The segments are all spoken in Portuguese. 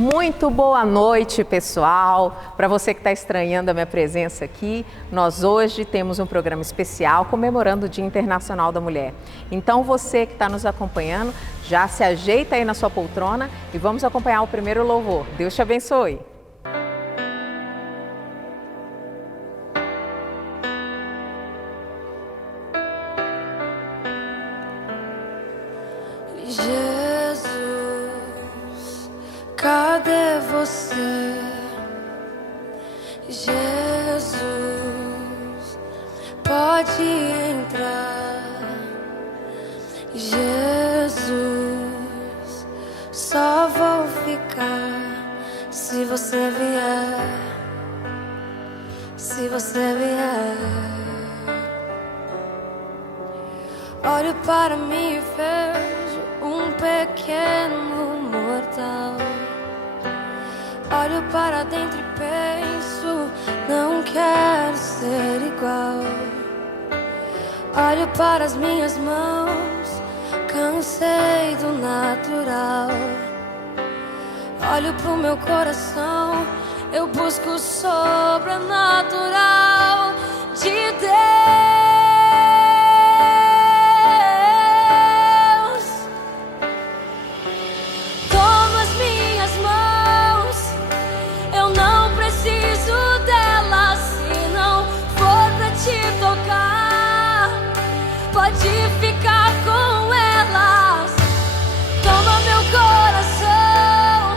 Muito boa noite, pessoal. Para você que está estranhando a minha presença aqui, nós hoje temos um programa especial comemorando o Dia Internacional da Mulher. Então você que está nos acompanhando, já se ajeita aí na sua poltrona e vamos acompanhar o primeiro louvor. Deus te abençoe. Cadê você, Jesus? Pode entrar, Jesus. Só vou ficar se você vier, se você vier. Olho para mim e vejo um pequeno mortal. Olho para dentro e penso, não quero ser igual. Olho para as minhas mãos, cansei do natural. Olho pro meu coração, eu busco o sobrenatural de Deus. Pode ficar com elas. Toma meu coração.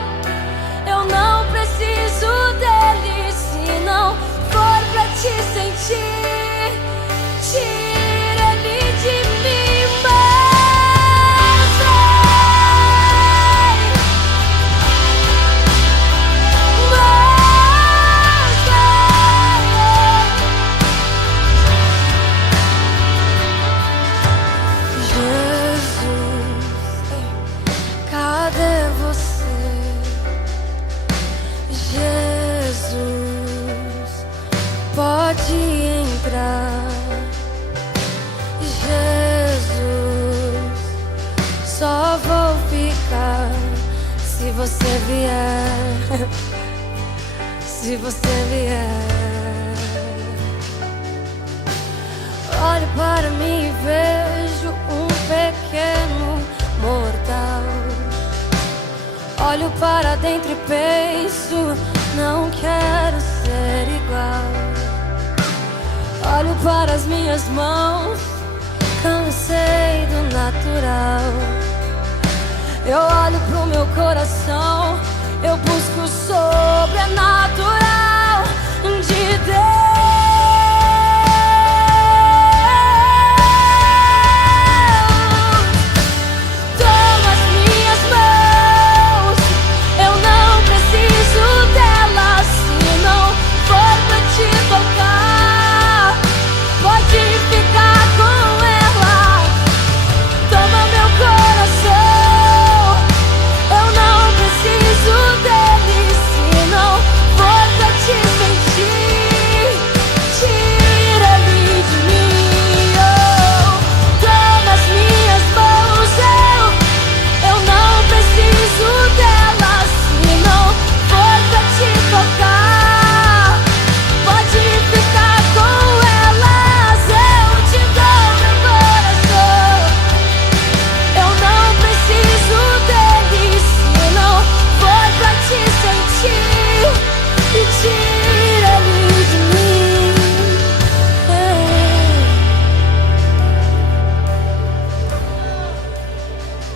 Eu não preciso deles. Se não for pra te sentir, tira ele de mim. Mas pode entrar, Jesus. Só vou ficar se você vier, se você vier. Olho para mim e vejo um pequeno mortal. Olho para dentro e penso, não quero ser igual. Olho para as minhas mãos, cansei do natural. Eu olho pro meu coração, eu busco o sobrenatural de Deus. Toma as minhas mãos, eu não preciso delas. Se não for pra te tocar, pode ficar com ela. Toma meu coração, eu não preciso dele. Se não for pra te sentir, tira ele de mim. Oh, toma as minhas mãos, eu não preciso delas. Se não for pra te tocar, pode ficar com elas. Eu te dou meu coração, eu não preciso deles. Se não for pra te sentir, e tira ele de mim.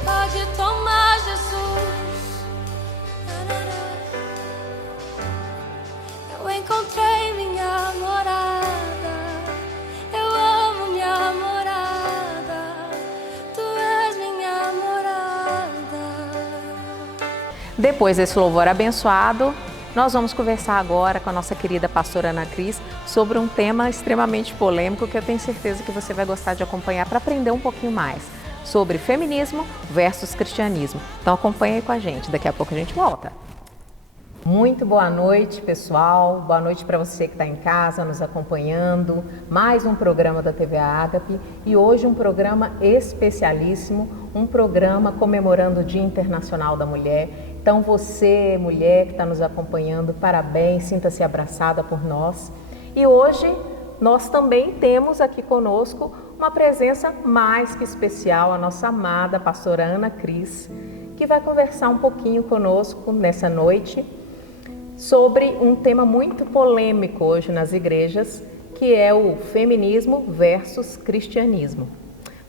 Pode tomar, Jesus. Eu encontrei minha morada. Eu amo minha morada. Tu és minha morada. Depois desse louvor abençoado, nós vamos conversar agora com a nossa querida pastora Ana Cris sobre um tema extremamente polêmico que eu tenho certeza que você vai gostar de acompanhar para aprender um pouquinho mais sobre feminismo versus cristianismo. Então acompanha aí com a gente, daqui a pouco a gente volta. Muito boa noite, pessoal. Boa noite para você que está em casa nos acompanhando. Mais um programa da TV Ágape e hoje um programa especialíssimo, um programa comemorando o Dia Internacional da Mulher. Então você, mulher que está nos acompanhando, parabéns, sinta-se abraçada por nós. E hoje nós também temos aqui conosco uma presença mais que especial, a nossa amada pastora Ana Cris, que vai conversar um pouquinho conosco nessa noite sobre um tema muito polêmico hoje nas igrejas, que é o feminismo versus cristianismo.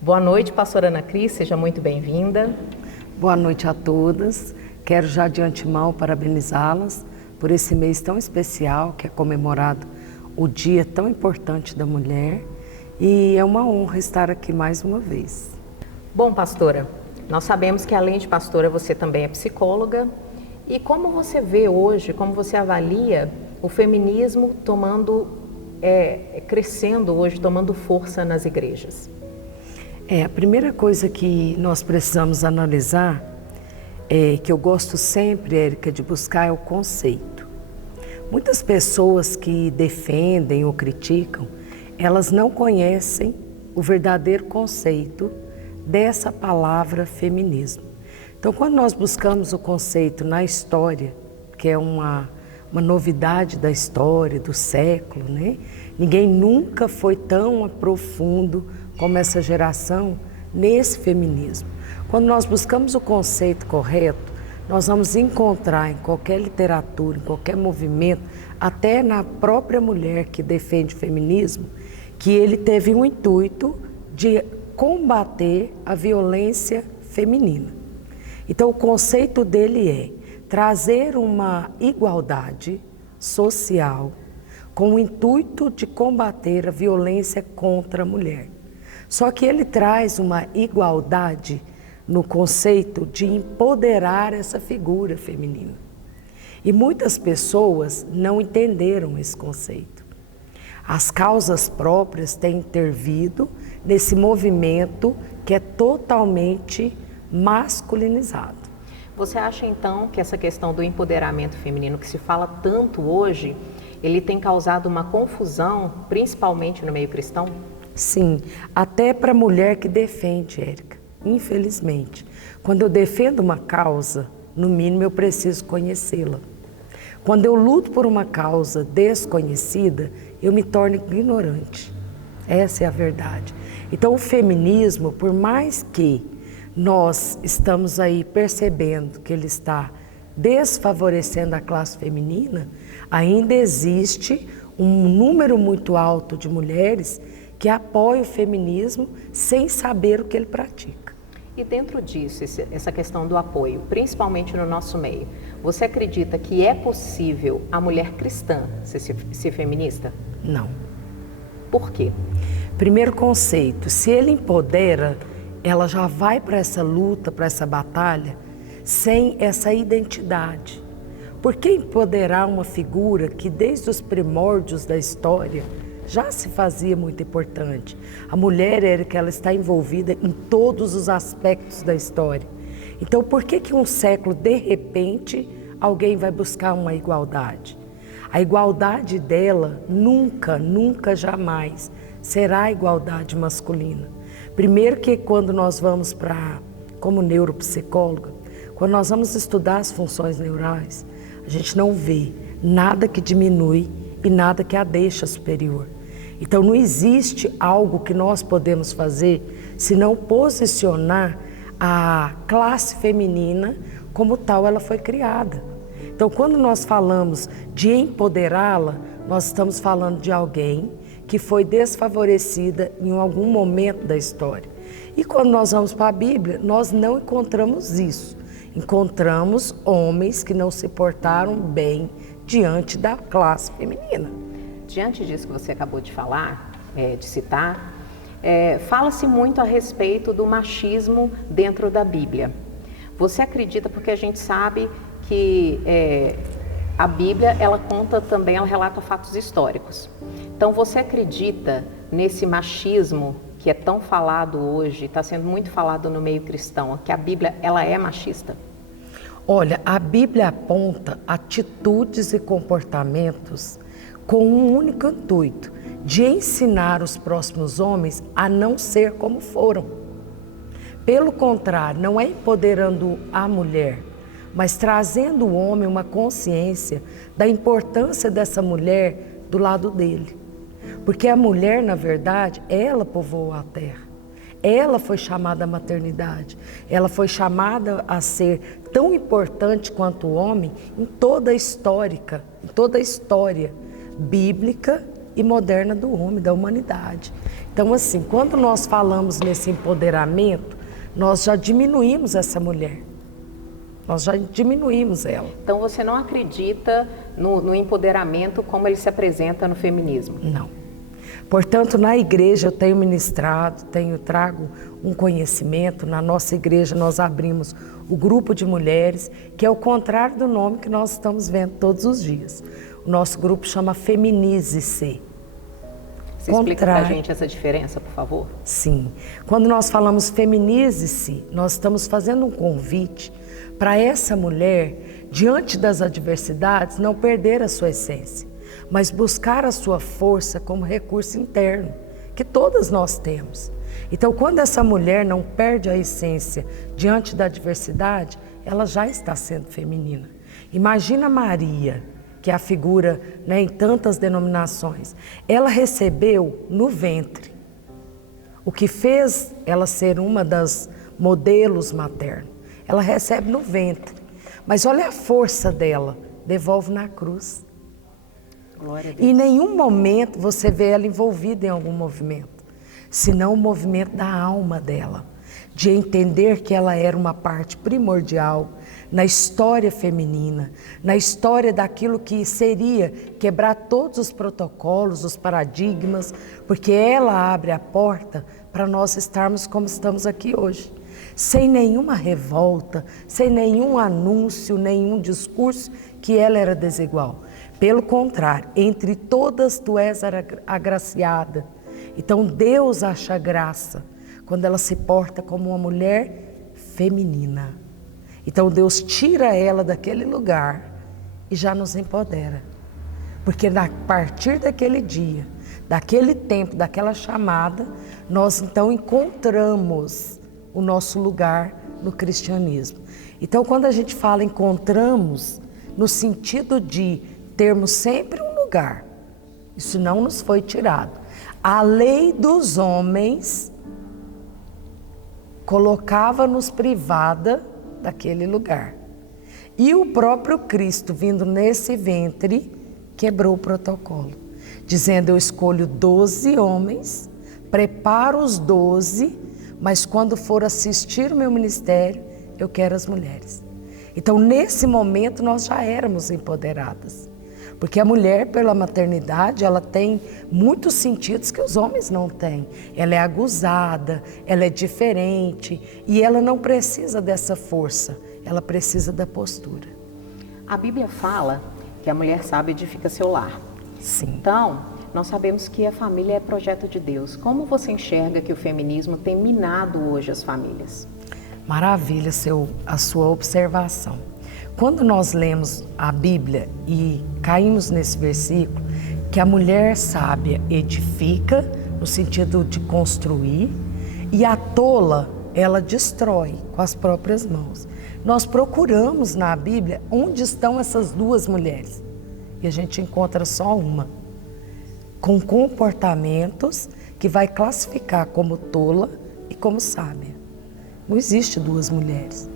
Boa noite, pastora Ana Cris, seja muito bem-vinda. Boa noite a todas. Quero já de antemão parabenizá-las por esse mês tão especial que é comemorado o dia tão importante da mulher, e é uma honra estar aqui mais uma vez. Bom, pastora, nós sabemos que além de pastora você também é psicóloga, e como você vê hoje, como você avalia o feminismo crescendo hoje, tomando força nas igrejas? A primeira coisa que nós precisamos analisar, que eu gosto sempre, Érica, de buscar é o conceito. Muitas pessoas que defendem ou criticam, elas não conhecem o verdadeiro conceito dessa palavra feminismo. Então, quando nós buscamos o conceito na história, que é uma novidade da história, do século, né? Ninguém nunca foi tão profundo como essa geração nesse feminismo. Quando nós buscamos o conceito correto, nós vamos encontrar em qualquer literatura, em qualquer movimento, até na própria mulher que defende o feminismo, que ele teve um intuito de combater a violência feminina. Então, o conceito dele é trazer uma igualdade social com o intuito de combater a violência contra a mulher. Só que ele traz uma igualdade no conceito de empoderar essa figura feminina. E muitas pessoas não entenderam esse conceito. As causas próprias têm intervido nesse movimento que é totalmente masculinizado. Você acha então que essa questão do empoderamento feminino que se fala tanto hoje, ele tem causado uma confusão, principalmente no meio cristão? Sim, até para a mulher que defende, Érica. Infelizmente, quando eu defendo uma causa, no mínimo eu preciso conhecê-la. Quando eu luto por uma causa desconhecida, eu me torno ignorante. Essa é a verdade. Então, o feminismo, por mais que nós estamos aí percebendo que ele está desfavorecendo a classe feminina, ainda existe um número muito alto de mulheres que apoiam o feminismo sem saber o que ele pratica. E dentro disso, essa questão do apoio, principalmente no nosso meio, você acredita que é possível a mulher cristã ser feminista? Não. Por quê? Primeiro conceito, se ele empodera, ela já vai para essa luta, para essa batalha, sem essa identidade. Por que empoderar uma figura que desde os primórdios da história já se fazia muito importante? A mulher, ela está envolvida em todos os aspectos da história. Então, por que um século, de repente, alguém vai buscar uma igualdade? A igualdade dela nunca, nunca, jamais será a igualdade masculina. Primeiro que quando nós vamos como neuropsicóloga, quando nós vamos estudar as funções neurais, a gente não vê nada que diminui e nada que a deixa superior. Então não existe algo que nós podemos fazer senão posicionar a classe feminina como tal ela foi criada. Então quando nós falamos de empoderá-la, nós estamos falando de alguém que foi desfavorecida em algum momento da história. E quando nós vamos para a Bíblia, nós não encontramos isso. Encontramos homens que não se portaram bem diante da classe feminina. Diante disso que você acabou de falar, de citar, fala-se muito a respeito do machismo dentro da Bíblia. Você acredita, porque a gente sabe que a Bíblia, ela conta também, ela relata fatos históricos. Então, você acredita nesse machismo que é tão falado hoje, está sendo muito falado no meio cristão, que a Bíblia, ela é machista? Olha, a Bíblia aponta atitudes e comportamentos com um único intuito, de ensinar os próximos homens a não ser como foram. Pelo contrário, não é empoderando a mulher, mas trazendo o homem uma consciência da importância dessa mulher do lado dele. Porque a mulher, na verdade, ela povoou a terra. Ela foi chamada à maternidade. Ela foi chamada a ser tão importante quanto o homem em toda a história bíblica e moderna do homem, da humanidade. Então, assim, quando nós falamos nesse empoderamento, nós já diminuímos essa mulher. Nós já diminuímos ela. Então, você não acredita no empoderamento como ele se apresenta no feminismo? Não. Portanto, na igreja eu tenho ministrado, trago um conhecimento. Na nossa igreja nós abrimos o grupo de mulheres, que é o contrário do nome que nós estamos vendo todos os dias. O nosso grupo chama Feminize-se. Você explica para a gente essa diferença, por favor? Sim. Quando nós falamos feminize-se, nós estamos fazendo um convite para essa mulher, diante das adversidades, não perder a sua essência, mas buscar a sua força como recurso interno, que todas nós temos. Então, quando essa mulher não perde a essência diante da adversidade, ela já está sendo feminina. Imagina Maria, que é a figura, né, em tantas denominações. Ela recebeu no ventre, o que fez ela ser uma das modelos maternos. Ela recebe no ventre, mas olha a força dela, devolve na cruz. Glória a Deus. E em nenhum momento você vê ela envolvida em algum movimento, senão o movimento da alma dela, de entender que ela era uma parte primordial na história feminina, na história daquilo que seria quebrar todos os protocolos, os paradigmas, porque ela abre a porta para nós estarmos como estamos aqui hoje, sem nenhuma revolta, sem nenhum anúncio, nenhum discurso que ela era desigual. Pelo contrário, entre todas tu és agraciada. Então Deus acha graça quando ela se porta como uma mulher feminina. Então Deus tira ela daquele lugar e já nos empodera. Porque a partir daquele dia, daquele tempo, daquela chamada, nós então encontramos o nosso lugar no cristianismo. Então quando a gente fala encontramos, no sentido de termos sempre um lugar, isso não nos foi tirado. A lei dos homens colocava-nos privada daquele lugar. E o próprio Cristo, vindo nesse ventre, quebrou o protocolo, dizendo: eu escolho 12 homens, preparo os 12, mas quando for assistir o meu ministério, eu quero as mulheres. Então, nesse momento, nós já éramos empoderadas. Porque a mulher, pela maternidade, ela tem muitos sentidos que os homens não têm. Ela é aguzada, ela é diferente e ela não precisa dessa força, ela precisa da postura. A Bíblia fala que a mulher sábia edifica seu lar. Sim. Então, nós sabemos que a família é projeto de Deus. Como você enxerga que o feminismo tem minado hoje as famílias? Maravilha a sua observação. Quando nós lemos a Bíblia e caímos nesse versículo, que a mulher sábia edifica, no sentido de construir, e a tola, ela destrói com as próprias mãos. Nós procuramos na Bíblia onde estão essas duas mulheres, e a gente encontra só uma, com comportamentos que vai classificar como tola e como sábia. Não existe duas mulheres,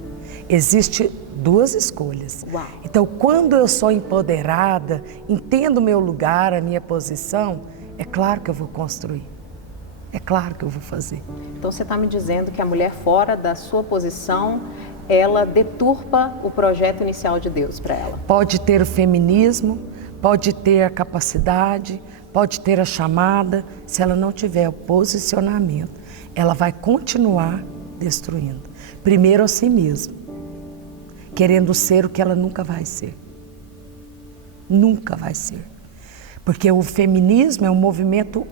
existe duas escolhas. Uau. Então, quando eu sou empoderada, entendo o meu lugar, a minha posição, é claro que eu vou construir. É claro que eu vou fazer. Então, você está me dizendo que a mulher fora da sua posição, ela deturpa o projeto inicial de Deus para ela. Pode ter o feminismo, pode ter a capacidade, pode ter a chamada. Se ela não tiver o posicionamento, ela vai continuar destruindo. Primeiro a si mesma, querendo ser o que ela nunca vai ser. Nunca vai ser. Porque o feminismo é um movimento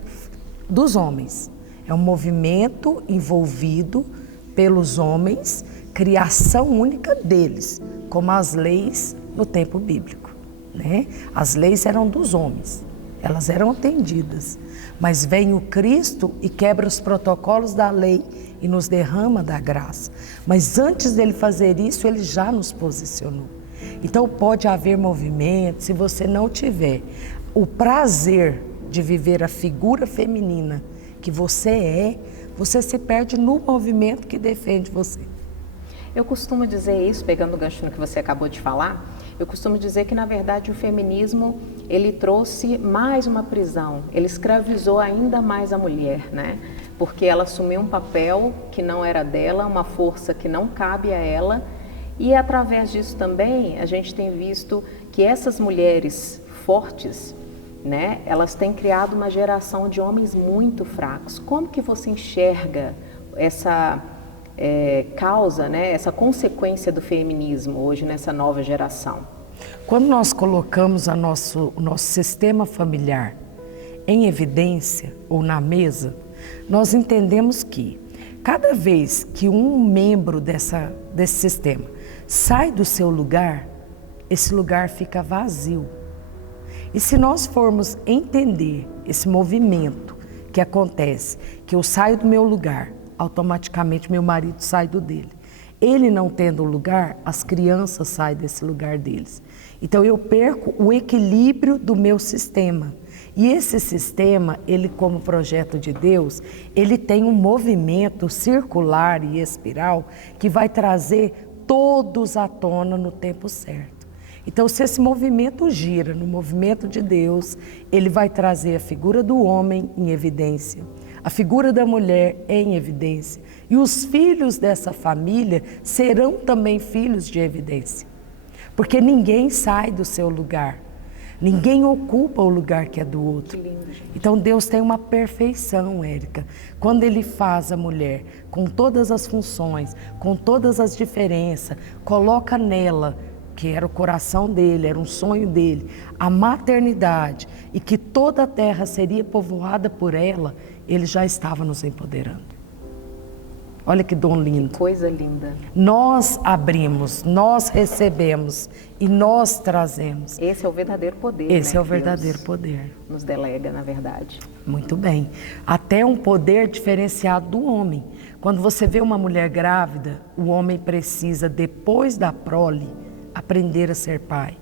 dos homens. É um movimento envolvido pelos homens, criação única deles, como as leis no tempo bíblico, né? As leis eram dos homens. elas eram atendidas. Mas vem o Cristo e quebra os protocolos da lei e nos derrama da graça. Mas antes dele fazer isso, ele já nos posicionou. Então pode haver movimento, se você não tiver o prazer de viver a figura feminina que você se perde no movimento que defende você. Eu costumo dizer isso, pegando o gancho no que você acabou de falar, eu costumo dizer que, na verdade, o feminismo, ele trouxe mais uma prisão, ele escravizou ainda mais a mulher, né? Porque ela assumiu um papel que não era dela, uma força que não cabe a ela, e através disso também a gente tem visto que essas mulheres fortes, né, elas têm criado uma geração de homens muito fracos. Como que você enxerga essa causa, né, essa consequência do feminismo hoje nessa nova geração? Quando nós colocamos o nosso sistema familiar em evidência ou na mesa, nós entendemos que cada vez que um membro desse sistema sai do seu lugar, esse lugar fica vazio. E se nós formos entender esse movimento que acontece, que eu saio do meu lugar, automaticamente meu marido sai do dele. Ele não tendo lugar, as crianças saem desse lugar deles. Então eu perco o equilíbrio do meu sistema. E esse sistema, ele como projeto de Deus, ele tem um movimento circular e espiral que vai trazer todos à tona no tempo certo. Então, se esse movimento gira no movimento de Deus, ele vai trazer a figura do homem em evidência, a figura da mulher em evidência, e os filhos dessa família serão também filhos de evidência, porque ninguém sai do seu lugar, ninguém ocupa o lugar que é do outro. Que lindo, gente. Então Deus tem uma perfeição, Érica, quando Ele faz a mulher com todas as funções, com todas as diferenças, coloca nela, que era o coração dele, era um sonho dele, a maternidade, e que toda a terra seria povoada por ela, ele já estava nos empoderando. Olha que dom lindo. Que coisa linda. Nós abrimos, nós recebemos e nós trazemos. Esse é o verdadeiro poder. Esse é o que verdadeiro Deus poder. nos delega, na verdade. Muito bem. Até um poder diferenciado do homem. Quando você vê uma mulher grávida, o homem precisa, depois da prole, aprender a ser pai.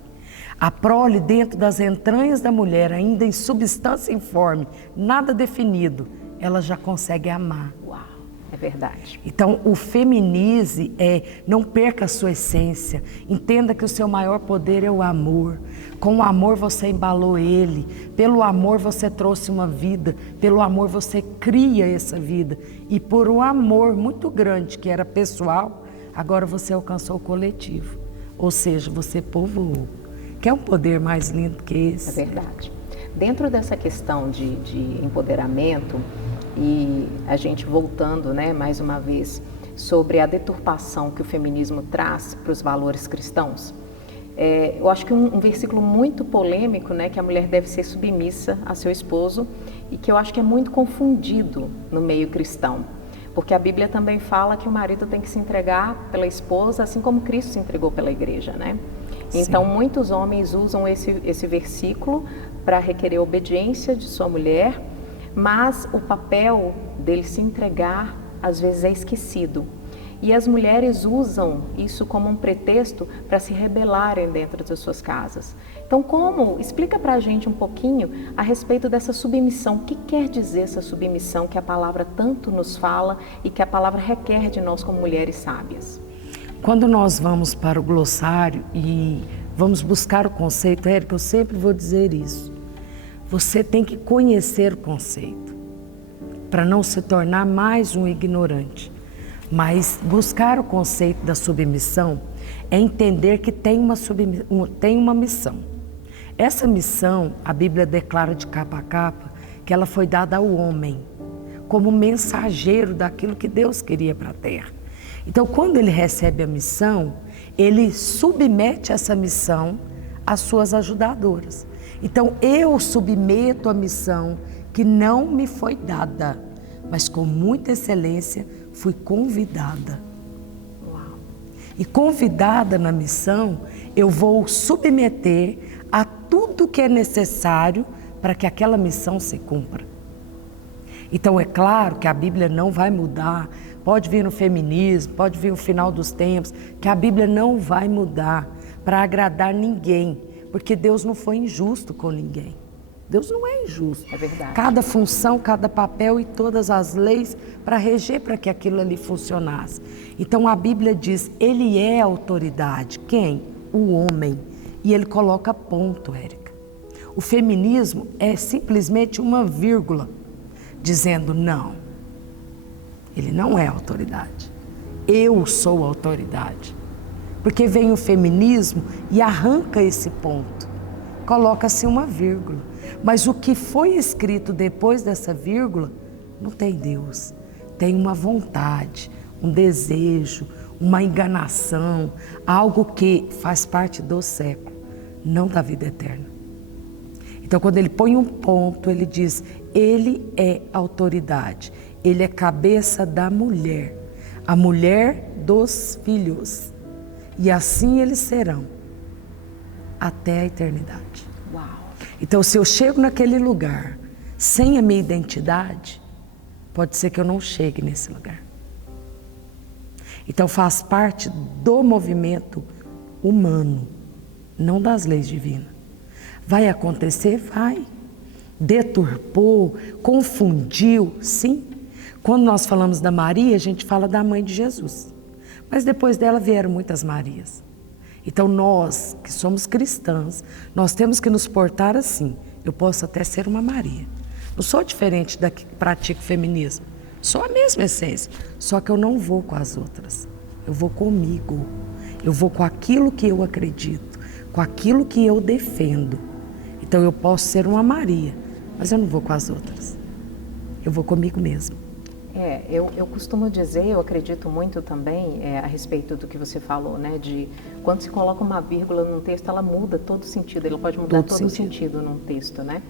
A prole dentro das entranhas da mulher, ainda em substância informe, nada definido, ela já consegue amar. Uau, é verdade. Então, o feminize não perca a sua essência, entenda que o seu maior poder é o amor. Com o amor você embalou ele, pelo amor você trouxe uma vida, pelo amor você cria essa vida. E por um amor muito grande, que era pessoal, agora você alcançou o coletivo. Ou seja, você povoou. Quer um poder mais lindo que esse? É verdade. Dentro dessa questão de empoderamento, e a gente voltando, né, mais uma vez, sobre a deturpação que o feminismo traz para os valores cristãos, eu acho que um versículo muito polêmico, né, que a mulher deve ser submissa a seu esposo, e que eu acho que é muito confundido no meio cristão. Porque a Bíblia também fala que o marido tem que se entregar pela esposa, assim como Cristo se entregou pela igreja, né? Sim. Então, muitos homens usam esse versículo para requerer obediência de sua mulher, mas o papel dele se entregar, às vezes, é esquecido. E as mulheres usam isso como um pretexto para se rebelarem dentro das suas casas. Então, explica para a gente um pouquinho a respeito dessa submissão. O que quer dizer essa submissão que a palavra tanto nos fala e que a palavra requer de nós como mulheres sábias? Quando nós vamos para o glossário e vamos buscar o conceito, Érica, eu sempre vou dizer isso. Você tem que conhecer o conceito para não se tornar mais um ignorante. Mas buscar o conceito da submissão é entender que tem uma missão. Essa missão, a Bíblia declara de capa a capa, que ela foi dada ao homem, como mensageiro daquilo que Deus queria para a terra. Então, quando ele recebe a missão, ele submete essa missão às suas ajudadoras. Então, eu submeto a missão que não me foi dada, mas com muita excelência fui convidada. Uau. E convidada na missão, eu vou submeter a tudo que é necessário para que aquela missão se cumpra. Então é claro que a Bíblia não vai mudar, pode vir o feminismo, pode vir o final dos tempos, que a Bíblia não vai mudar para agradar ninguém, porque Deus não foi injusto com ninguém. Deus não é injusto. É verdade. Cada função, cada papel e todas as leis para reger para que aquilo ali funcionasse. Então a Bíblia diz, ele é a autoridade. Quem? O homem. E ele coloca ponto, Érica. O feminismo é simplesmente uma vírgula, dizendo não. Ele não é autoridade. Eu sou autoridade. Porque vem o feminismo e arranca esse ponto. Coloca-se uma vírgula. Mas o que foi escrito depois dessa vírgula, não tem Deus. Tem uma vontade, um desejo, uma enganação, algo que faz parte do século, não da vida eterna. Então, quando ele põe um ponto, ele diz, ele é autoridade, ele é cabeça da mulher, a mulher dos filhos. E assim eles serão, até a eternidade. Uau! Então, se eu chego naquele lugar sem a minha identidade, pode ser que eu não chegue nesse lugar. Então, faz parte do movimento humano, não das leis divinas. Vai acontecer? Vai. Deturpou, confundiu, sim. Quando nós falamos da Maria, a gente fala da mãe de Jesus. Mas depois dela vieram muitas Marias. Então nós, que somos cristãs, nós temos que nos portar assim. Eu posso até ser uma Maria. Não sou diferente da que pratica o feminismo. Sou a mesma essência. Só que eu não vou com as outras. Eu vou comigo. Eu vou com aquilo que eu acredito. Com aquilo que eu defendo. Então eu posso ser uma Maria, mas eu não vou com as outras. Eu vou comigo mesmo. Eu costumo dizer, eu acredito muito também a respeito do que você falou, né? De quando se coloca uma vírgula num texto, ela muda todo o sentido, ela pode mudar todo o sentido num texto, né?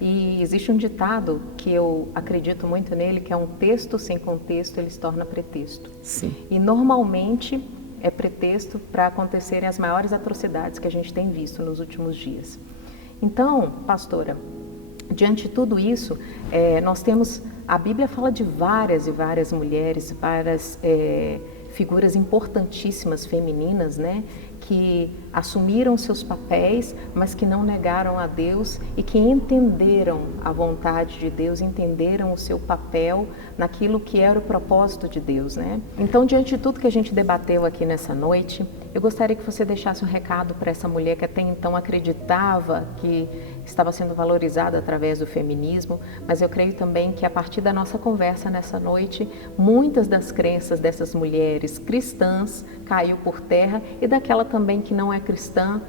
E existe um ditado que eu acredito muito nele, que é um texto sem contexto, ele se torna pretexto. Sim. E normalmente é pretexto para acontecerem as maiores atrocidades que a gente tem visto nos últimos dias. Então, pastora, diante de tudo isso, nós temos... A Bíblia fala de várias e várias mulheres, várias figuras importantíssimas femininas, né? Que assumiram seus papéis, mas que não negaram a Deus e que entenderam a vontade de Deus, entenderam o seu papel naquilo que era o propósito de Deus, né? Então, diante de tudo que a gente debateu aqui nessa noite, eu gostaria que você deixasse um recado para essa mulher que até então acreditava que estava sendo valorizada através do feminismo, mas eu creio também que a partir da nossa conversa nessa noite, muitas das crenças dessas mulheres cristãs caiu por terra e daquela também que não é cristã,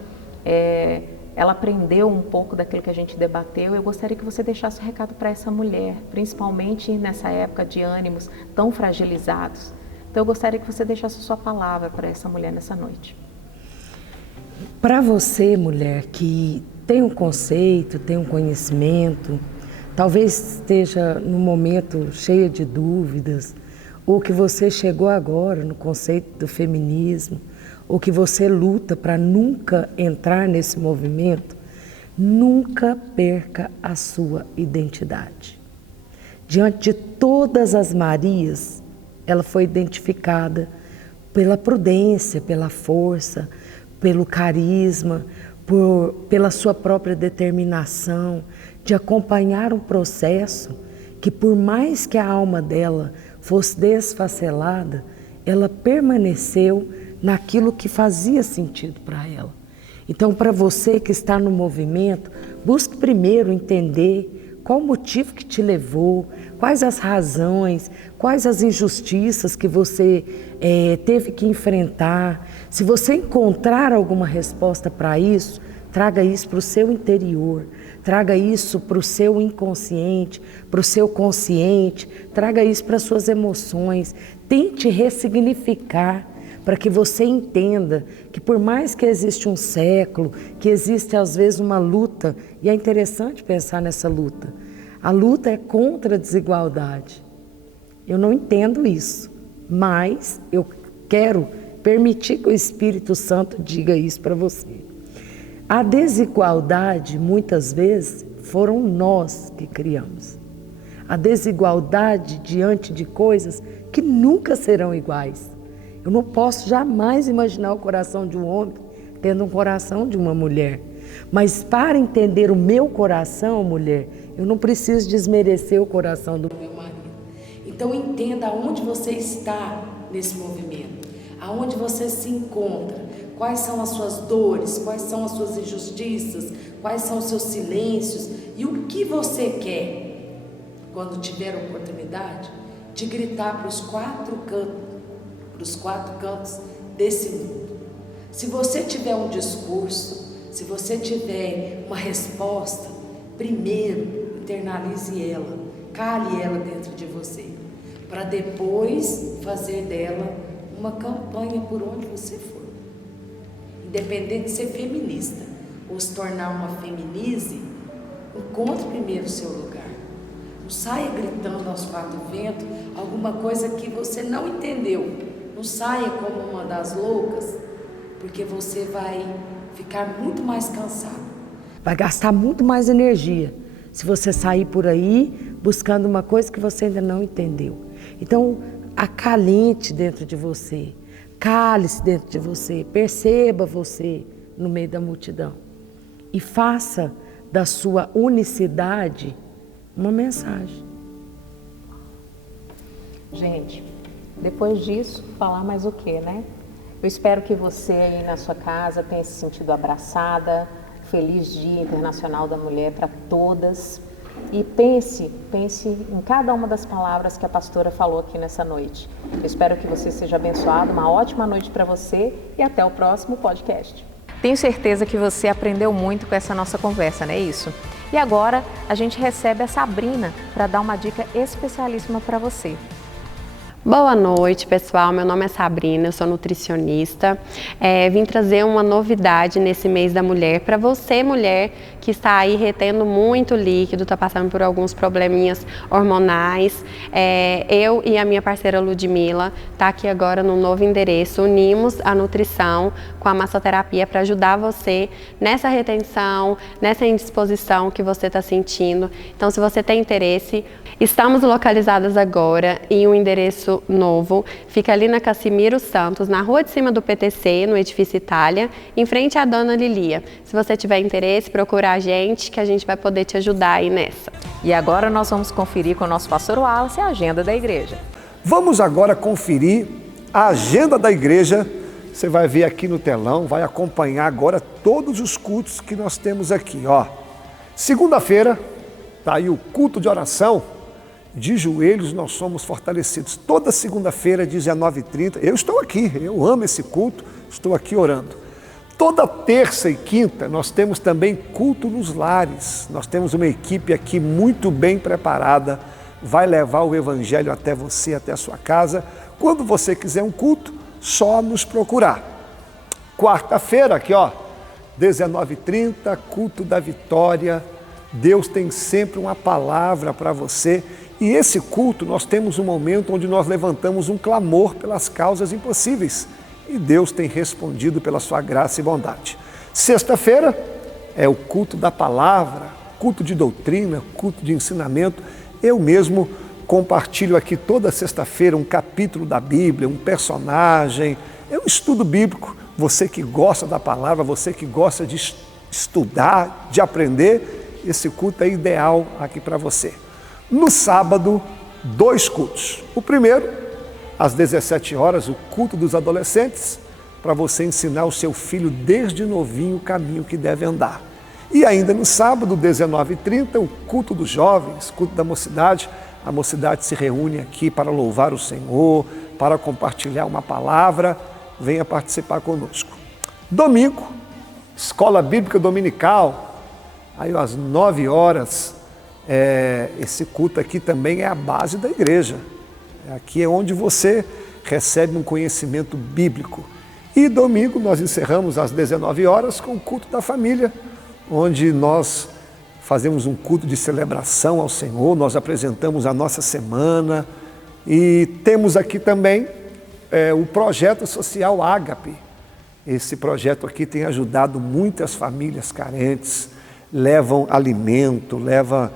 ela aprendeu um pouco daquilo que a gente debateu. Eu gostaria que você deixasse um recado para essa mulher, principalmente nessa época de ânimos tão fragilizados. Então eu gostaria que você deixasse a sua palavra para essa mulher nessa noite. Para você, mulher, que tem um conceito, tem um conhecimento, talvez esteja num momento cheia de dúvidas, ou que você chegou agora no conceito do feminismo, ou que você luta para nunca entrar nesse movimento, nunca perca a sua identidade. Diante de todas as Marias, ela foi identificada pela prudência, pela força, pelo carisma, pela sua própria determinação de acompanhar um processo que, por mais que a alma dela fosse desfacelada, ela permaneceu naquilo que fazia sentido para ela. Então, para você que está no movimento, busque primeiro entender qual o motivo que te levou, quais as razões, quais as injustiças que você teve que enfrentar. Se você encontrar alguma resposta para isso, traga isso para o seu interior, traga isso para o seu inconsciente, para o seu consciente, traga isso para as suas emoções. Tente ressignificar para que você entenda que por mais que existe um século, que existe às vezes uma luta, e é interessante pensar nessa luta, a luta é contra a desigualdade. Eu não entendo isso, mas eu quero permitir que o Espírito Santo diga isso para você. A desigualdade, muitas vezes, foram nós que criamos. A desigualdade diante de coisas que nunca serão iguais. Eu não posso jamais imaginar o coração de um homem tendo um coração de uma mulher. Mas para entender o meu coração, mulher, eu não preciso desmerecer o coração do meu marido. Então entenda aonde você está nesse movimento, aonde você se encontra, quais são as suas dores, quais são as suas injustiças, quais são os seus silêncios e o que você quer. Quando tiver a oportunidade de gritar para os quatro cantos desse mundo. Se você tiver um discurso, se você tiver uma resposta, primeiro internalize ela, cale ela dentro de você, para depois fazer dela uma campanha por onde você for. Independente de ser feminista ou se tornar uma feminize, encontre primeiro o seu lugar. Não saia gritando aos quatro ventos alguma coisa que você não entendeu. Não saia como uma das loucas, porque você vai ficar muito mais cansado. Vai gastar muito mais energia se você sair por aí buscando uma coisa que você ainda não entendeu. Então, acalente dentro de você, cale-se dentro de você, perceba você no meio da multidão e faça da sua unicidade uma mensagem. Gente, depois disso, falar mais o quê, né? Eu espero que você aí na sua casa tenha se sentido abraçada. Feliz Dia Internacional da Mulher para todas. E pense em cada uma das palavras que a pastora falou aqui nessa noite. Eu espero que você seja abençoado, uma ótima noite para você e até o próximo podcast. Tenho certeza que você aprendeu muito com essa nossa conversa, não é isso? E agora a gente recebe a Sabrina para dar uma dica especialíssima para você. Boa noite, pessoal. Meu nome é Sabrina, eu sou nutricionista. Vim trazer uma novidade nesse mês da mulher para você, mulher que está aí retendo muito líquido, está passando por alguns probleminhas hormonais. Eu e a minha parceira Ludmila tá aqui agora no novo endereço. Unimos a nutrição com a massoterapia para ajudar você nessa retenção, nessa indisposição que você está sentindo. Então, se você tem interesse, estamos localizadas agora em um endereço novo, fica ali na Cassimiro Santos, na rua de cima do PTC, no edifício Itália, em frente à Dona Lilia. Se você tiver interesse, procura a gente, que a gente vai poder te ajudar aí nessa. E agora nós vamos conferir com o nosso pastor Wallace a agenda da igreja. Vamos agora conferir a agenda da igreja. Você vai ver aqui no telão, vai acompanhar agora todos os cultos que nós temos aqui, ó. Segunda-feira, tá aí o culto de oração. De joelhos nós somos fortalecidos. Toda segunda-feira, 19h30, eu estou aqui, eu amo esse culto, estou aqui orando. Toda terça e quinta nós temos também culto nos lares. Nós temos uma equipe aqui muito bem preparada, vai levar o evangelho até você, até a sua casa. Quando você quiser um culto, só nos procurar. Quarta-feira aqui, ó, 19h30, culto da vitória. Deus tem sempre uma palavra para você. E esse culto, nós temos um momento onde nós levantamos um clamor pelas causas impossíveis. E Deus tem respondido pela sua graça e bondade. Sexta-feira é o culto da palavra, culto de doutrina, culto de ensinamento. Eu mesmo compartilho aqui toda sexta-feira um capítulo da Bíblia, um personagem. É um estudo bíblico. Você que gosta da palavra, você que gosta de estudar, de aprender, esse culto é ideal aqui para você. No sábado, 2 cultos. O primeiro, às 17 horas, o culto dos adolescentes, para você ensinar o seu filho desde novinho o caminho que deve andar. E ainda no sábado, 19h30, o culto dos jovens, culto da mocidade. A mocidade se reúne aqui para louvar o Senhor, para compartilhar uma palavra. Venha participar conosco. Domingo, escola bíblica dominical, aí às 9 horas, esse culto aqui também é a base da igreja. Aqui é onde você recebe um conhecimento bíblico. E domingo nós encerramos às 19 horas com o culto da família, onde nós fazemos um culto de celebração ao Senhor, nós apresentamos a nossa semana e temos aqui também o projeto social Ágape. Esse projeto aqui tem ajudado muitas famílias carentes, levam alimento, levam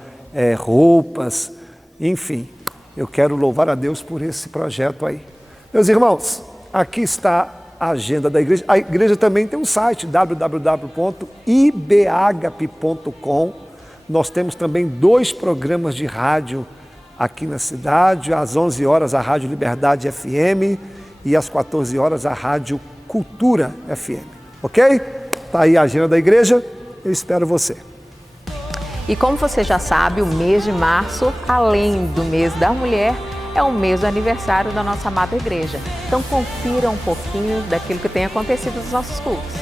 roupas, enfim. Eu quero louvar a Deus por esse projeto aí. Meus irmãos, aqui está a agenda da igreja. A igreja também tem um site, www.ibagape.com. Nós temos também 2 programas de rádio aqui na cidade. Às 11 horas a Rádio Liberdade FM e às 14 horas a Rádio Cultura FM. Ok? Está aí a agenda da igreja. Eu espero você. E como você já sabe, o mês de março, além do mês da mulher, é o mês do aniversário da nossa amada igreja. Então confira um pouquinho daquilo que tem acontecido nos nossos cultos.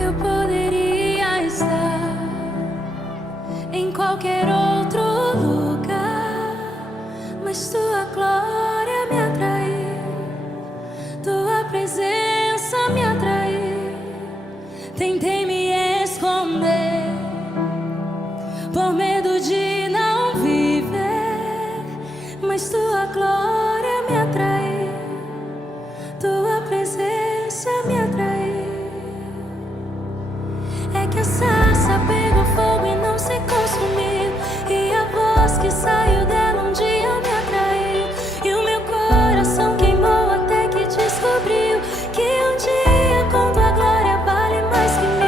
Eu poderia estar em qualquer outro lugar, mas tua glória me atraiu, tua presença me atraiu. Tentei me esconder por medo de não viver, mas tua glória me atraiu, tua presença me atraiu. É que a sarça pegou fogo e não se consumiu, e a voz que saiu dela um dia me atraiu, e o meu coração queimou até que descobriu que um dia com tua glória vale mais que 1000.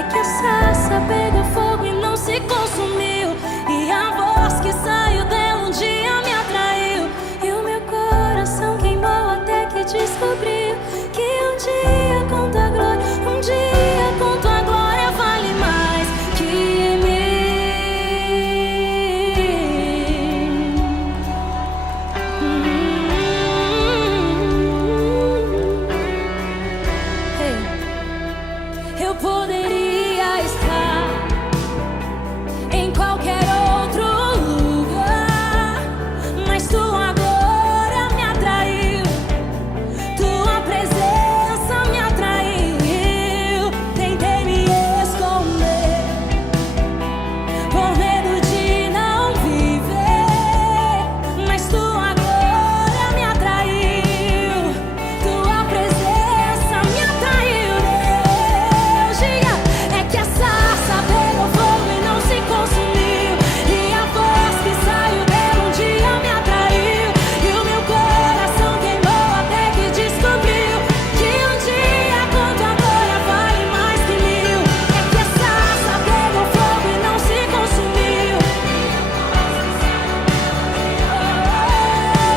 É que a sarça pegou fogo e não se consumiu, e a voz que saiu dela um dia me atraiu, e o meu coração queimou até que descobriu que um dia com tua glória, um dia com tua glória vale mais que 1000. Eu poderia estar em qualquer outro lugar, mas tua glória me atraiu, tua presença me atraiu. Tentei me esconder por medo de não viver, mas tua glória me atraiu, tua presença me atraiu. Deus, diga, é que a sarça pegou fogo e não se consumiu, e a voz que saiu dela um dia me atraiu, e o meu coração queimou até que descobriu que um dia com tua glória vale mais que 1000. É que a sarça pegou fogo e não se consumiu,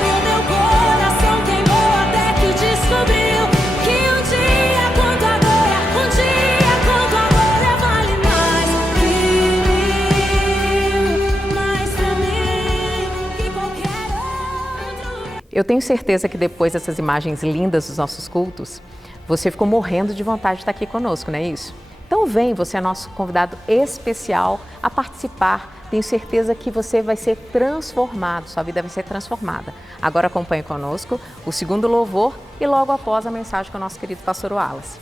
e o meu coração queimou até que descobriu que um dia com tua glória, um dia com tua glória vale mais que 1000, mais pra mim que qualquer outro. Eu tenho certeza que depois dessas imagens lindas dos nossos cultos, você ficou morrendo de vontade de estar aqui conosco, não é isso? Então vem, você é nosso convidado especial a participar. Tenho certeza que você vai ser transformado, sua vida vai ser transformada. Agora acompanhe conosco o segundo louvor e logo após a mensagem com o nosso querido pastor Wallace.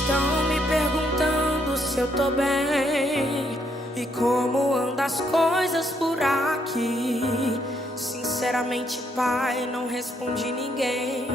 Estão me perguntando se eu tô bem e como andam as coisas por aqui. Sinceramente, pai, não respondi ninguém.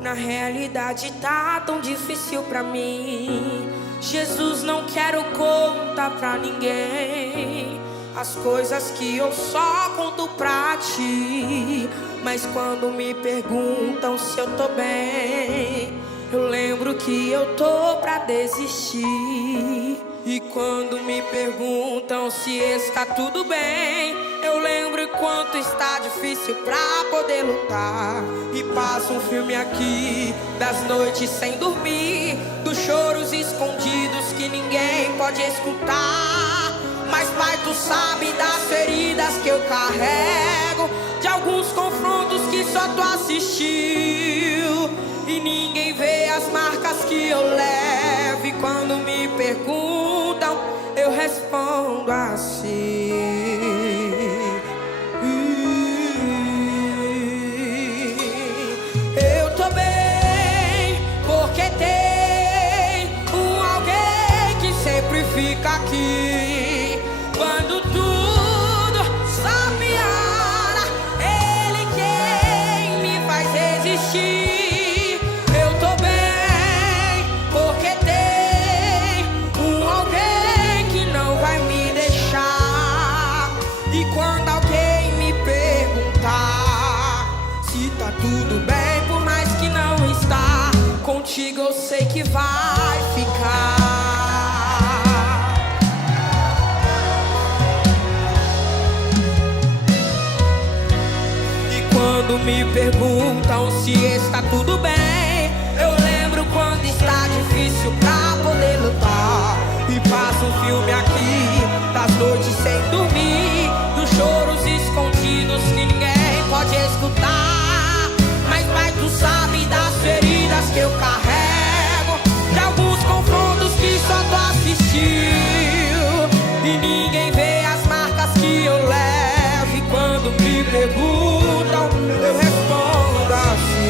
Na realidade tá tão difícil pra mim. Jesus, não quero contar pra ninguém as coisas que eu só conto pra ti. Mas quando me perguntam se eu tô bem, eu lembro que eu tô pra desistir. E quando me perguntam se está tudo bem, eu lembro quanto está difícil pra poder lutar. E passo um filme aqui das noites sem dormir, dos choros escondidos que ninguém pode escutar. Mas pai, tu sabe das feridas que eu carrego, de alguns confrontos que só tu assistiu. E ninguém vê as marcas que eu levo. E quando me perguntam respondo assim. Eu tô bem, porque tem alguém que sempre fica aqui. Quando tudo só piora, ele quem me faz resistir. Eu tô bem, porque tem alguém que não vai me deixar. E quando alguém me perguntar se tá tudo bem, por mais que não está, contigo eu sei que vai ficar. Quando me perguntam se está tudo bem, eu lembro quando está difícil pra poder lutar. E passo um filme aqui, das noites sem dormir, dos choros escondidos que ninguém pode escutar. Mas pai, tu sabe das feridas que eu carrego, de alguns confrontos que só tu assistiu, e ninguém vê as marcas que eu levo. E quando me perguntam, eu respondo assim.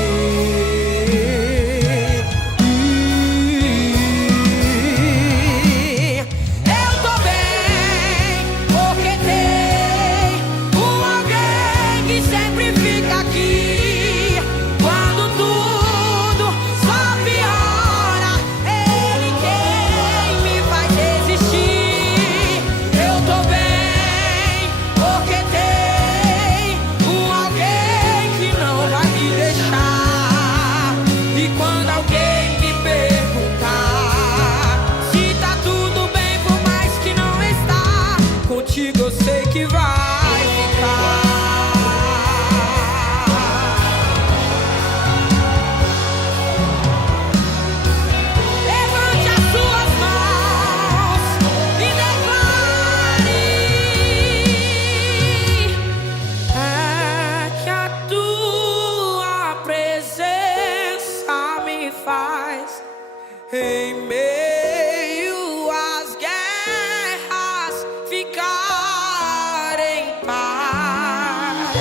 Eu tô bem, porque tem alguém que sempre fica aqui. Quando tudo só piora, ele quem me faz resistir. Eu tô bem, porque tem alguém que não vai me deixar. E quando alguém me perguntar se tá tudo bem, por mais que não está, contigo eu sei que vai ficar. Levante as suas mãos e declare: é que a tua presença me faz, em meio às guerras, ficar em paz.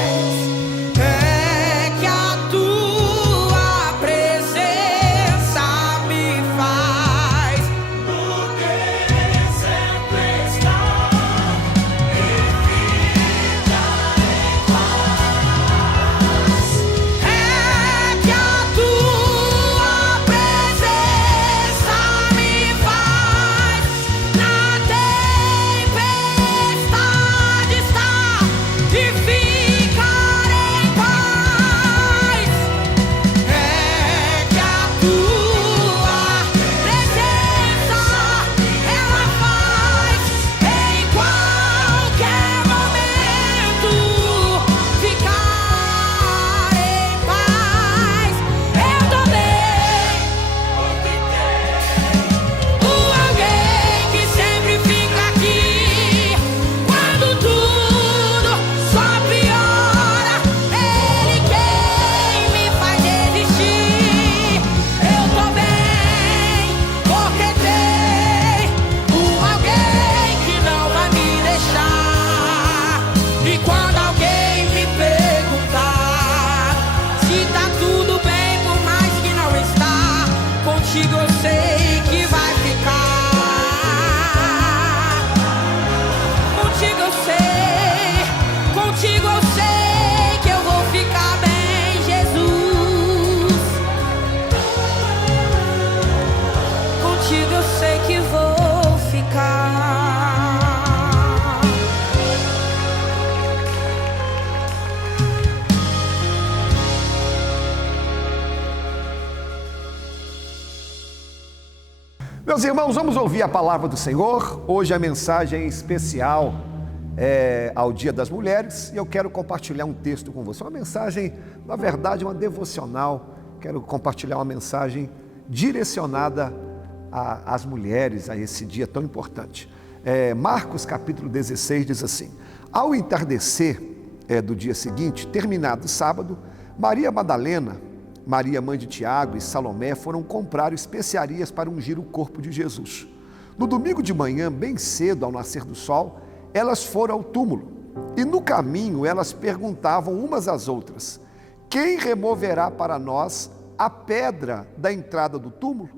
É que a tua presença me faz, porque sempre está é que a tua presença me faz, na tempestade estar e ficar em paz. É que a tua presença ela faz, em qualquer momento, ficar em paz. Eu tô bem, porque tem alguém que sempre fica aqui. Quando tudo só piora, ele quem me faz resistir. Eu tô bem, porque tem alguém que não vai me deixar. E quando alguém me perguntar se tá tudo bem, por mais que não está, contigo eu sei que vai ficar. Contigo eu sei que eu vou ficar bem, Jesus. Contigo eu sei que vou ficar. Meus irmãos, vamos ouvir a palavra do Senhor. Hoje a mensagem especial é ao Dia das Mulheres e eu quero compartilhar um texto com você. Uma mensagem, na verdade, uma devocional. Quero compartilhar uma mensagem direcionada às mulheres, a esse dia tão importante. Marcos capítulo 16 diz assim: ao entardecer do dia seguinte, terminado o sábado, Maria Madalena, Maria mãe de Tiago e Salomé foram comprar especiarias para ungir o corpo de Jesus. No domingo de manhã, bem cedo, ao nascer do sol, elas foram ao túmulo. E no caminho elas perguntavam umas às outras: quem removerá para nós a pedra da entrada do túmulo?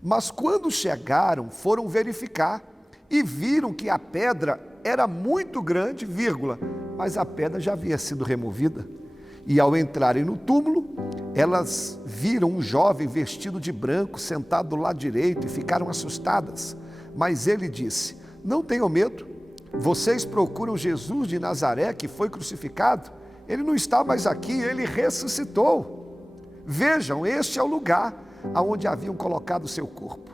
Mas quando chegaram, foram verificar e viram que a pedra era muito grande, mas a pedra já havia sido removida. E ao entrarem no túmulo, elas viram um jovem vestido de branco sentado do lado direito e ficaram assustadas. Mas ele disse: não tenham medo, vocês procuram Jesus de Nazaré que foi crucificado? Ele não está mais aqui, ele ressuscitou. Vejam, este é o lugar aonde haviam colocado o seu corpo.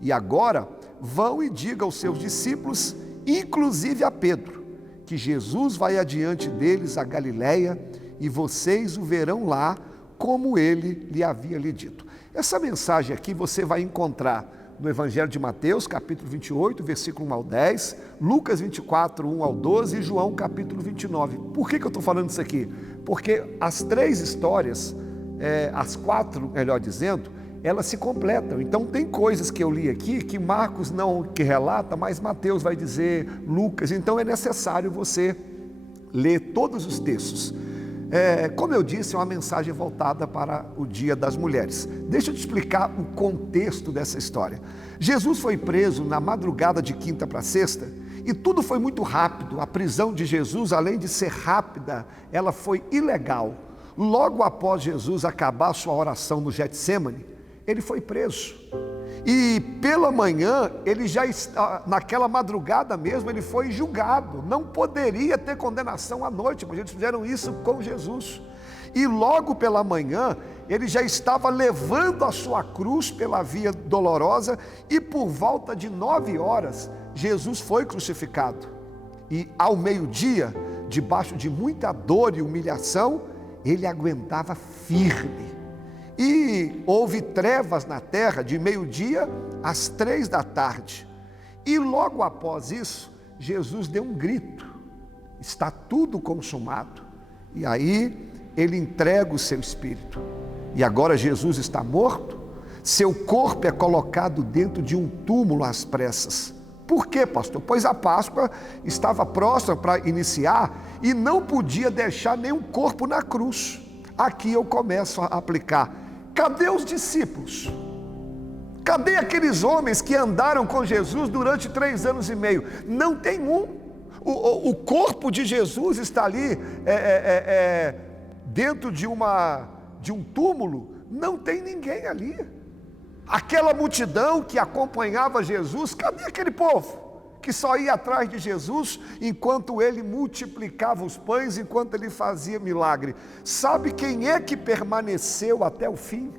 E agora vão e digam aos seus discípulos, inclusive a Pedro, que Jesus vai adiante deles a Galiléia e vocês o verão lá, como ele lhe havia lhe dito. Essa mensagem aqui você vai encontrar no Evangelho de Mateus, capítulo 28, versículo 1 ao 10, Lucas 24, 1 ao 12 e João, capítulo 29. Por que eu estou falando isso aqui? Porque as três histórias, as quatro, melhor dizendo, elas se completam. Então tem coisas que eu li aqui que Marcos não que relata, mas Mateus vai dizer, Lucas. Então é necessário você ler todos os textos. Como eu disse, é uma mensagem voltada para o Dia das Mulheres. Deixa eu te explicar o contexto dessa história. Jesus foi preso na madrugada de quinta para sexta e tudo foi muito rápido. A prisão de Jesus, além de ser rápida, ela foi ilegal. Logo após Jesus acabar sua oração no Getsêmani, ele foi preso. E pela manhã, ele já está, naquela madrugada mesmo, ele foi julgado. Não poderia ter condenação à noite, mas eles fizeram isso com Jesus. E logo pela manhã, ele já estava levando a sua cruz pela via dolorosa, e por volta de 9 horas, Jesus foi crucificado. E ao meio-dia, debaixo de muita dor e humilhação, ele aguentava firme. E houve trevas na terra de meio-dia às 3 da tarde. E logo após isso, Jesus deu um grito: está tudo consumado. E aí ele entrega o seu espírito. E agora Jesus está morto, seu corpo é colocado dentro de um túmulo às pressas. Por quê, pastor? Pois a Páscoa estava próxima para iniciar e não podia deixar nenhum corpo na cruz. Aqui eu começo a aplicar. Cadê os discípulos? Cadê aqueles homens que andaram com Jesus durante 3 anos e meio? Não tem um. O corpo de Jesus está ali dentro de um túmulo. Não tem ninguém ali. Aquela multidão que acompanhava Jesus, cadê aquele povo que só ia atrás de Jesus enquanto ele multiplicava os pães, enquanto ele fazia milagre? Sabe quem é que permaneceu até o fim?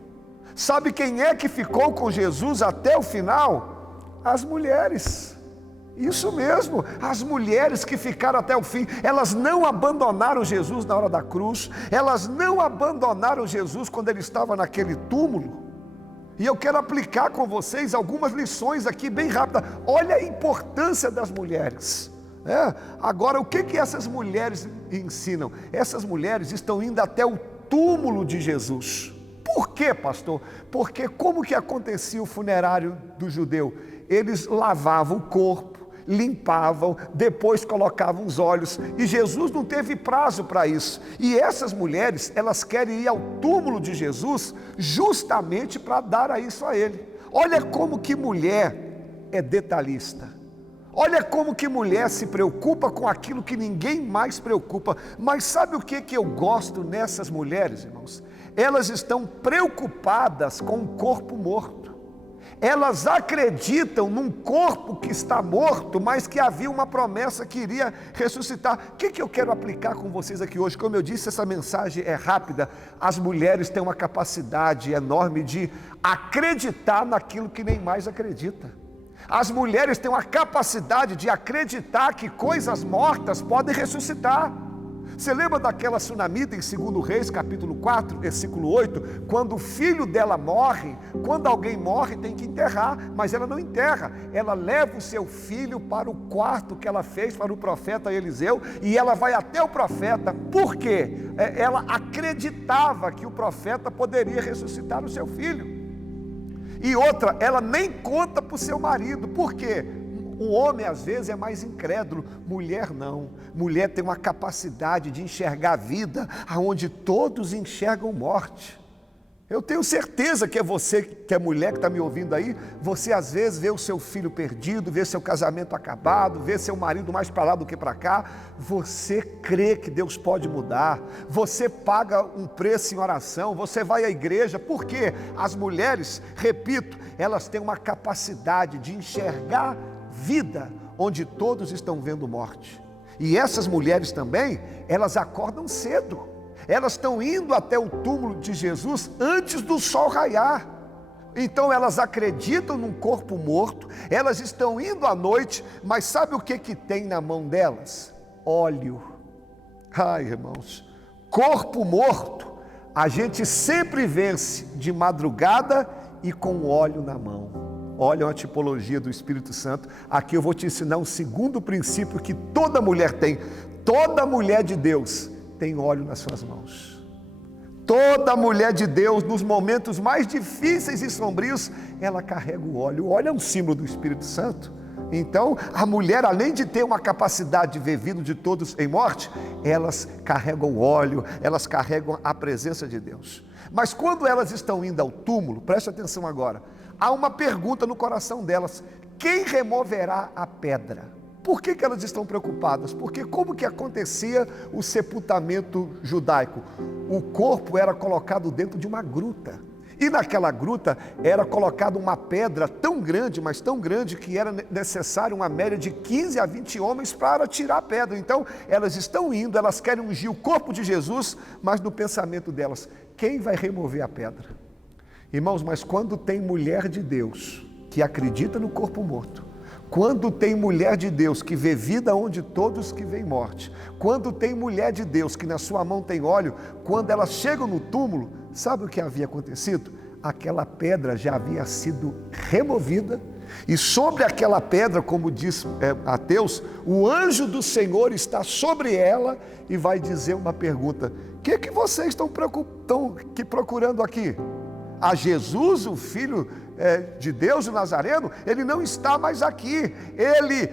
Sabe quem é que ficou com Jesus até o final? As mulheres. Isso mesmo, as mulheres que ficaram até o fim. Elas não abandonaram Jesus na hora da cruz, elas não abandonaram Jesus quando ele estava naquele túmulo. E eu quero aplicar com vocês algumas lições aqui bem rápidas. Olha a importância das mulheres. Agora, o que essas mulheres ensinam? Essas mulheres estão indo até o túmulo de Jesus. Por quê, pastor? Porque como que acontecia o funerário do judeu? Eles lavavam o corpo, limpavam, depois colocavam os olhos, e Jesus não teve prazo para isso. E essas mulheres, elas querem ir ao túmulo de Jesus justamente para dar isso a ele. Olha como que mulher é detalhista. Olha como que mulher se preocupa com aquilo que ninguém mais preocupa. Mas sabe o que eu gosto nessas mulheres, irmãos? Elas estão preocupadas com o corpo morto. Elas acreditam num corpo que está morto, mas que havia uma promessa que iria ressuscitar. O que eu quero aplicar com vocês aqui hoje? Como eu disse, essa mensagem é rápida. As mulheres têm uma capacidade enorme de acreditar naquilo que nem mais acredita. As mulheres têm uma capacidade de acreditar que coisas mortas podem ressuscitar. Você lembra daquela sunamita em 2 Reis, capítulo 4, versículo 8? Quando o filho dela morre, quando alguém morre tem que enterrar, mas ela não enterra. Ela leva o seu filho para o quarto que ela fez para o profeta Eliseu, e ela vai até o profeta. Por quê? Ela acreditava que o profeta poderia ressuscitar o seu filho. E outra, ela nem conta para o seu marido. Por quê? O homem às vezes é mais incrédulo, mulher não. Mulher tem uma capacidade de enxergar a vida aonde todos enxergam morte. Eu tenho certeza que é você, que é mulher que está me ouvindo aí, você às vezes vê o seu filho perdido, vê seu casamento acabado, vê seu marido mais para lá do que para cá. Você crê que Deus pode mudar, você paga um preço em oração, você vai à igreja, porque as mulheres, repito, elas têm uma capacidade de enxergar vida onde todos estão vendo morte. E essas mulheres também, elas acordam cedo. Elas estão indo até o túmulo de Jesus antes do sol raiar. Então elas acreditam num corpo morto, elas estão indo à noite, mas sabe o que tem na mão delas? Óleo. Ai, irmãos, corpo morto, a gente sempre vence de madrugada e com óleo na mão. Olha uma tipologia do Espírito Santo. Aqui eu vou te ensinar um segundo princípio que toda mulher tem. Toda mulher de Deus tem óleo nas suas mãos. Toda mulher de Deus, nos momentos mais difíceis e sombrios, ela carrega o óleo. O óleo é um símbolo do Espírito Santo. Então, a mulher, além de ter uma capacidade de ver vida de todos em morte, elas carregam o óleo, elas carregam a presença de Deus. Mas quando elas estão indo ao túmulo, preste atenção agora, há uma pergunta no coração delas: quem removerá a pedra? Por que elas estão preocupadas? Porque como que acontecia o sepultamento judaico? O corpo era colocado dentro de uma gruta. E naquela gruta era colocada uma pedra tão grande, mas tão grande, que era necessário uma média de 15 a 20 homens para tirar a pedra. Então elas estão indo, elas querem ungir o corpo de Jesus, mas no pensamento delas, quem vai remover a pedra? Irmãos, mas quando tem mulher de Deus que acredita no corpo morto, quando tem mulher de Deus que vê vida onde todos que veem morte, quando tem mulher de Deus que na sua mão tem óleo, quando elas chegam no túmulo, sabe o que havia acontecido? Aquela pedra já havia sido removida, e sobre aquela pedra, como diz Mateus, o anjo do Senhor está sobre ela e vai dizer uma pergunta: o que vocês estão procurando aqui? A Jesus, o Filho de Deus, o Nazareno? Ele não está mais aqui, ele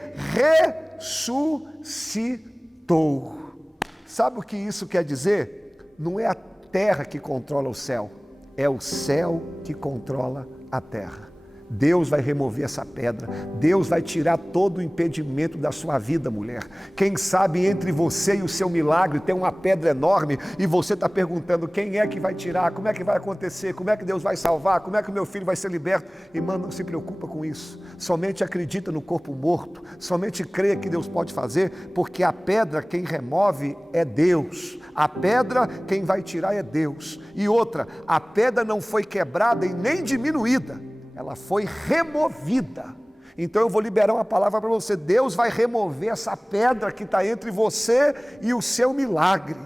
ressuscitou. Sabe o que isso quer dizer? Não é a terra que controla o céu, é o céu que controla a terra. Deus vai remover essa pedra, Deus vai tirar todo o impedimento da sua vida, mulher. Quem sabe entre você e o seu milagre tem uma pedra enorme e você está perguntando: quem é que vai tirar? Como é que vai acontecer? Como é que Deus vai salvar? Como é que o meu filho vai ser liberto? Irmã, não se preocupa com isso, somente acredita no corpo morto, somente crê que Deus pode fazer, porque a pedra quem remove é Deus, a pedra quem vai tirar é Deus. E outra, a pedra não foi quebrada e nem diminuída, ela foi removida. Então eu vou liberar uma palavra para você: Deus vai remover essa pedra que está entre você e o seu milagre.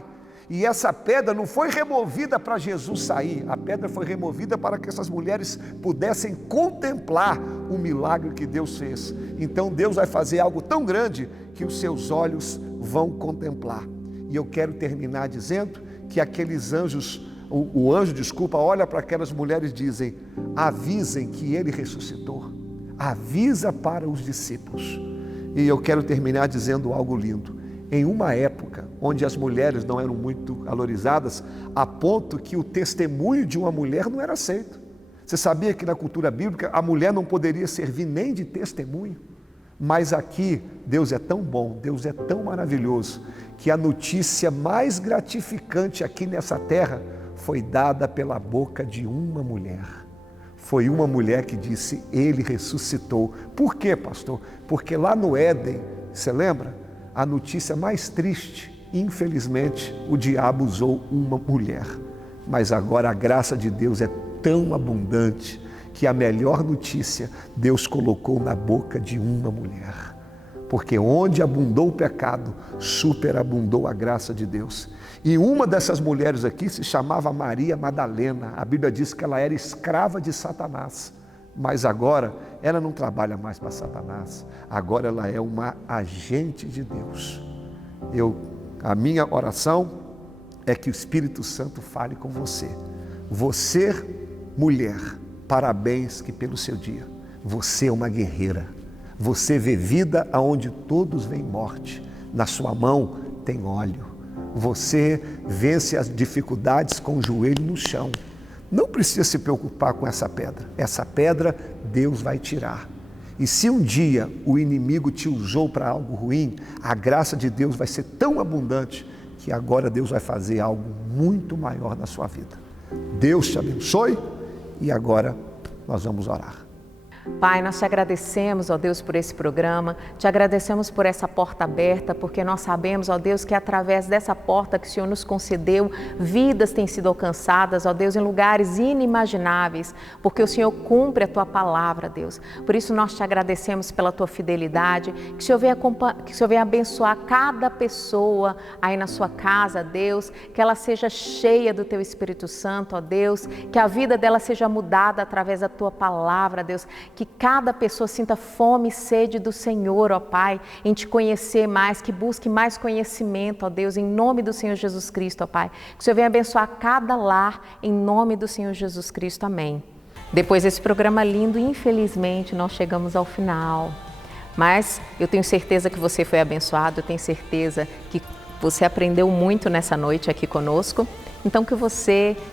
E essa pedra não foi removida para Jesus sair, a pedra foi removida para que essas mulheres pudessem contemplar o milagre que Deus fez. Então Deus vai fazer algo tão grande que os seus olhos vão contemplar. E eu quero terminar dizendo que aqueles anjos, o anjo, olha para aquelas mulheres e dizem: avisem que ele ressuscitou, avisa para os discípulos. E eu quero terminar dizendo algo lindo. Em uma época onde as mulheres não eram muito valorizadas, a ponto que o testemunho de uma mulher não era aceito. Você sabia que na cultura bíblica a mulher não poderia servir nem de testemunho? Mas aqui Deus é tão bom, Deus é tão maravilhoso, que a notícia mais gratificante aqui nessa terra foi dada pela boca de uma mulher. Foi uma mulher que disse: ele ressuscitou. Por quê, pastor? Porque lá no Éden, você lembra? A notícia mais triste, infelizmente, o diabo usou uma mulher. Mas agora a graça de Deus é tão abundante que a melhor notícia Deus colocou na boca de uma mulher. Porque onde abundou o pecado, superabundou a graça de Deus. E uma dessas mulheres aqui se chamava Maria Madalena. A Bíblia diz que ela era escrava de Satanás. Mas agora ela não trabalha mais para Satanás. Agora ela é uma agente de Deus. A minha oração é que o Espírito Santo fale com você. Você, mulher, parabéns que pelo seu dia. Você é uma guerreira. Você vê vida aonde todos veem morte. Na sua mão tem óleo. Você vence as dificuldades com o joelho no chão. Não precisa se preocupar com essa pedra. Essa pedra Deus vai tirar. E se um dia o inimigo te usou para algo ruim, a graça de Deus vai ser tão abundante que agora Deus vai fazer algo muito maior na sua vida. Deus te abençoe e agora nós vamos orar. Pai, nós te agradecemos, ó Deus, por esse programa, te agradecemos por essa porta aberta, porque nós sabemos, ó Deus, que através dessa porta que o Senhor nos concedeu, vidas têm sido alcançadas, ó Deus, em lugares inimagináveis, porque o Senhor cumpre a tua palavra, Deus. Por isso nós te agradecemos pela tua fidelidade, que o Senhor venha abençoar cada pessoa aí na sua casa, Deus, que ela seja cheia do teu Espírito Santo, ó Deus, que a vida dela seja mudada através da tua palavra, Deus, que cada pessoa sinta fome e sede do Senhor, ó Pai, em te conhecer mais, que busque mais conhecimento, ó Deus, em nome do Senhor Jesus Cristo, ó Pai. Que o Senhor venha abençoar cada lar, em nome do Senhor Jesus Cristo, amém. Depois desse programa lindo, infelizmente, nós chegamos ao final. Mas eu tenho certeza que você foi abençoado, eu tenho certeza que você aprendeu muito nessa noite aqui conosco. Então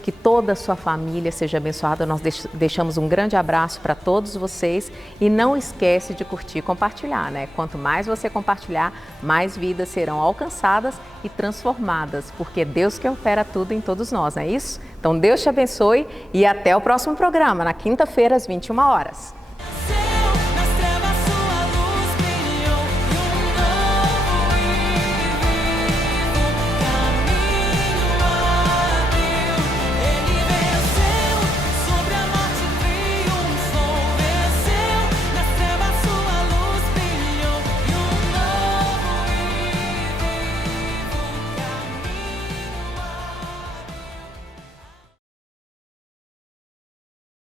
que toda a sua família seja abençoada. Nós deixamos um grande abraço para todos vocês e não esquece de curtir e compartilhar, né? Quanto mais você compartilhar, mais vidas serão alcançadas e transformadas, porque Deus que opera tudo em todos nós, não é isso? Então Deus te abençoe e até o próximo programa, na quinta-feira às 21 horas.